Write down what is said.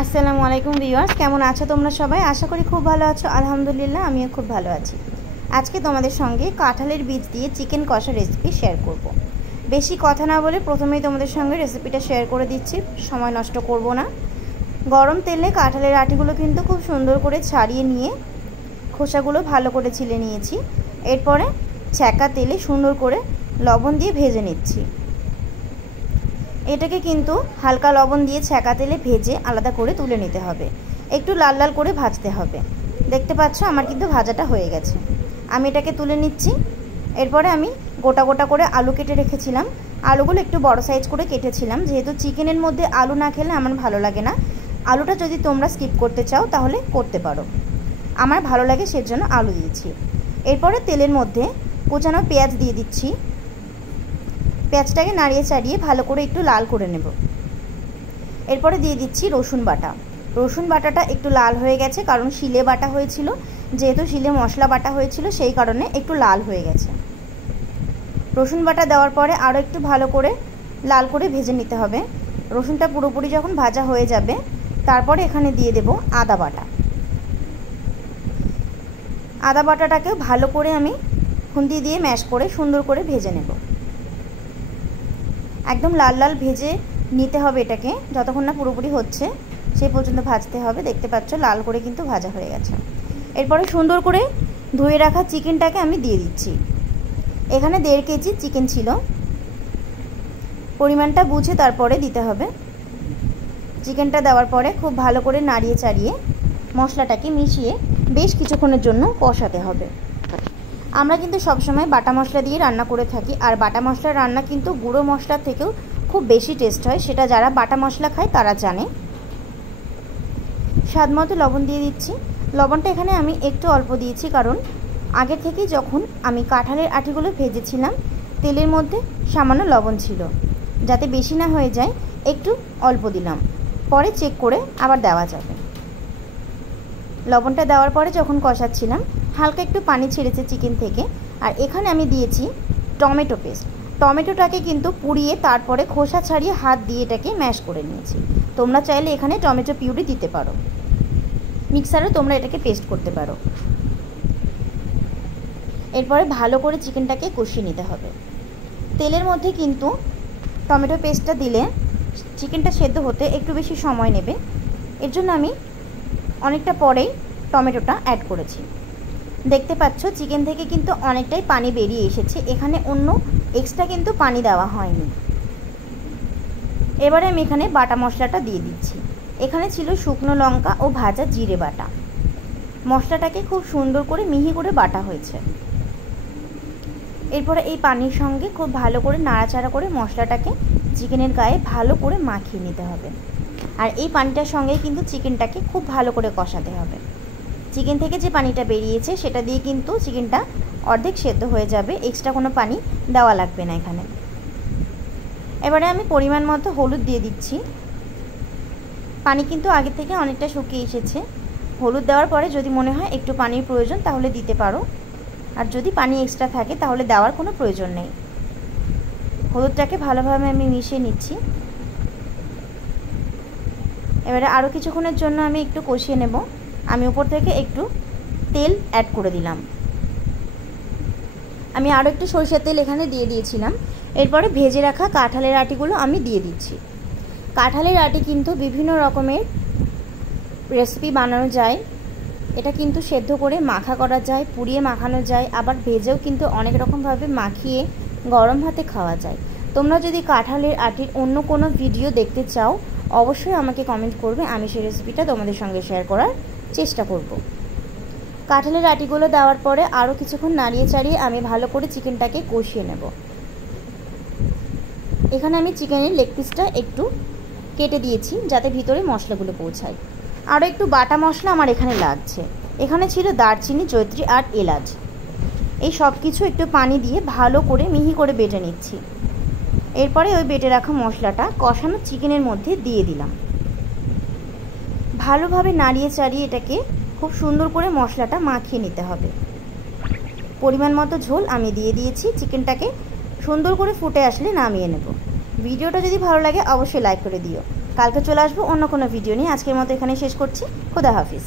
আসসালামু আলাইকুম ভিউয়ার্স, কেমন আছো তোমরা সবাই? আশা করি খুব ভালো আছো। আলহামদুলিল্লাহ, আমিও খুব ভালো আছি। আজকে তোমাদের সঙ্গে কাঁঠালের বীজ দিয়ে চিকেন কষা রেসিপি শেয়ার করব। বেশি কথা না বলে প্রথমেই তোমাদের সঙ্গে রেসিপিটা শেয়ার করে দিচ্ছি, সময় নষ্ট করব না। গরম তেলে কাঁঠালের আটিগুলো কিন্তু খুব সুন্দর করে ছাড়িয়ে নিয়ে খোসাগুলো ভালো করে ছিলে নিয়েছি। এরপরে ছ্যাঁকা তেলে সুন্দর করে লবণ দিয়ে ভেজে নিচ্ছি। এটাকে কিন্তু হালকা লবণ দিয়ে ছ্যাঁকা তেলে ভেজে আলাদা করে তুলে নিতে হবে। একটু লাল লাল করে ভাজতে হবে। দেখতে পাচ্ছ আমার কিন্তু ভাজাটা হয়ে গেছে। আমি এটাকে তুলে নিচ্ছি। এরপরে আমি গোটা গোটা করে আলু কেটে রেখেছিলাম। আলুগুলো একটু বড় সাইজ করে কেটেছিলাম, যেহেতু চিকেনের মধ্যে আলু না খেলে আমার ভালো লাগে না। আলুটা যদি তোমরা স্কিপ করতে চাও তাহলে করতে পারো, আমার ভালো লাগে সেজন্য আলু দিয়েছি। এরপরে তেলের মধ্যে কুচানো পেঁয়াজ দিয়ে দিচ্ছি। পেঁয়াজটাকে নাড়িয়ে চাড়িয়ে ভালো করে একটু লাল করে নেব। এরপরে দিয়ে দিচ্ছি রসুন বাটা। রসুন বাটাটা একটু লাল হয়ে গেছে, কারণ শিলে বাটা হয়েছিল, যেহেতু শিলে মশলা বাটা হয়েছিল সেই কারণে একটু লাল হয়ে গেছে। রসুন বাটা দেওয়ার পরে আরও একটু ভালো করে লাল করে ভেজে নিতে হবে। রসুনটা পুরোপুরি যখন ভাজা হয়ে যাবে তারপরে এখানে দিয়ে দেব আদা বাটা। আদা বাটাটাকেও ভালো করে আমি খুন্তি দিয়ে ম্যাশ করে সুন্দর করে ভেজে নেব। একদম লাল লাল ভেজে নিতে হবে এটাকে, যতক্ষণ না পুরোপুরি হচ্ছে সেই পর্যন্ত ভাজতে হবে। দেখতে পাচ্ছ লাল করে কিন্তু ভাজা হয়ে গেছে। এরপরে সুন্দর করে ধুয়ে রাখা চিকেনটাকে আমি দিয়ে দিচ্ছি। এখানে 1.5 কেজি চিকেন ছিল, পরিমাণটা বুঝে তারপরে দিতে হবে। চিকেনটা দেওয়ার পরে খুব ভালো করে নাড়িয়ে চাড়িয়ে মশলাটাকে মিশিয়ে বেশ কিছুক্ষণের জন্য কষাতে হবে। আমরা কিন্তু সবসময় বাটা মশলা দিয়ে রান্না করে থাকি, আর বাটা মশলার রান্না কিন্তু গুঁড়ো মশলার থেকেও খুব বেশি টেস্ট হয়, সেটা যারা বাটা মশলা খায় তারা জানে। স্বাদ মতো লবণ দিয়ে দিচ্ছি। লবণটা এখানে আমি একটু অল্প দিয়েছি, কারণ আগে থেকে যখন আমি কাঁঠালের আটিগুলো ভেজেছিলাম তেলের মধ্যে সামান্য লবণ ছিল, যাতে বেশি না হয়ে যায় একটু অল্প দিলাম, পরে চেক করে আবার দেওয়া যাবে। লবণটা দেওয়ার পরে যখন কষাচ্ছিলাম হালকা একটু পানি ছেড়েছে চিকেন থেকে, আর এখানে আমি দিয়েছি টমেটো পেস্ট। টমেটোটাকে কিন্তু পুড়িয়ে তারপরে খোসা ছাড়িয়ে হাত দিয়ে এটাকে ম্যাশ করে নিয়েছি। তোমরা চাইলে এখানে টমেটো পিউরি দিতে পারো, মিক্সারে তোমরা এটাকে পেস্ট করতে পারো। এরপরে ভালো করে চিকেনটাকে কষিয়ে নিতে হবে। তেলের মধ্যে কিন্তু টমেটো পেস্টটা দিলে চিকেনটা সেদ্ধ হতে একটু বেশি সময় নেবে, এর জন্য আমি অনেকটা পরেই টমেটোটা অ্যাড করেছি। দেখতে পাচ্ছ চিকেন থেকে কিন্তু অনেকটাই পানি বেরিয়ে এসেছে, এখানে অন্য এক্সট্রা কিন্তু পানি দেওয়া হয়নি। এবারে আমি এখানে বাটা মশলাটা দিয়ে দিচ্ছি। এখানে ছিল শুকনো লঙ্কা ও ভাজা জিরে বাটা। মশলাটাকে খুব সুন্দর করে মিহি করে বাটা হয়েছে। এরপরে এই পানির সঙ্গে খুব ভালো করে নাড়াচাড়া করে মশলাটাকে চিকেনের গায়ে ভালো করে মাখিয়ে নিতে হবে। আর এই পানিটার সঙ্গে কিন্তু চিকেনটাকে খুব ভালো করে কষাতে হবে। চিকেন থেকে যে পানিটা বেরিয়েছে সেটা দিয়ে কিন্তু চিকেনটা অর্ধেক সেদ্ধ হয়ে যাবে, এক্সট্রা কোনো পানি দেওয়া লাগবে না এখানে। এবারে আমি পরিমাণ মতো হলুদ দিয়ে দিচ্ছি। পানি কিন্তু আগে থেকে অনেকটা শুকিয়ে এসেছে। হলুদ দেওয়ার পরে যদি মনে হয় একটু পানির প্রয়োজন তাহলে দিতে পারো, আর যদি পানি এক্সট্রা থাকে তাহলে দেওয়ার কোনো প্রয়োজন নেই। হলুদটাকে ভালোভাবে আমি মিশিয়ে নিচ্ছি। এবারে আরও কিছুক্ষণের জন্য আমি একটু কষিয়ে নেব। আমি উপর থেকে একটু তেল অ্যাড করে দিলাম। আমি আরও একটু সরিষার তেল এখানে দিয়ে দিয়েছিলাম। এরপরে ভেজে রাখা কাঁঠালের আটিগুলো আমি দিয়ে দিচ্ছি। কাঁঠালের আটি কিন্তু বিভিন্ন রকমের রেসিপি বানানো যায়। এটা কিন্তু সেদ্ধ করে মাখা করা যায়, পুড়িয়ে মাখানো যায়, আবার ভেজেও কিন্তু অনেক রকমভাবে মাখিয়ে গরম ভাতে খাওয়া যায়। তোমরা যদি কাঁঠালের আটির অন্য কোনো ভিডিও দেখতে চাও অবশ্যই আমাকে কমেন্ট করবে, আমি সেই রেসিপিটা তোমাদের সঙ্গে শেয়ার করার চেষ্টা করব। কাঁঠালের আটিগুলো দেওয়ার পরে আরও কিছুক্ষণ নাড়িয়ে চাড়িয়ে আমি ভালো করে চিকেনটাকে কষিয়ে নেব। এখানে আমি চিকেনের লেগ পিসটা একটু কেটে দিয়েছি যাতে ভিতরে মশলাগুলো পৌঁছায়। আরও একটু বাটা মশলা আমার এখানে লাগছে। এখানে ছিল দারচিনি, জয়ত্রী আর এলাচ। এই সব কিছু একটু পানি দিয়ে ভালো করে মিহি করে বেটে নিচ্ছি। এরপরে ওই বেটে রাখা মশলাটা কষানো চিকেনের মধ্যে দিয়ে দিলাম। ভালোভাবে নাড়িয়ে চাড়িয়ে এটাকে খুব সুন্দর করে মশলাটা মাখিয়ে নিতে হবে। পরিমাণ মতো ঝোল আমি দিয়ে দিয়েছি। চিকেনটাকে সুন্দর করে ফুটে আসলে নামিয়ে নেব। ভিডিওটা যদি ভালো লাগে অবশ্যই লাইক করে দিও। কালকে চলে আসবো অন্য কোনো ভিডিও নিয়ে। আজকের মতো এখানে শেষ করছি। খোদা হাফিজ।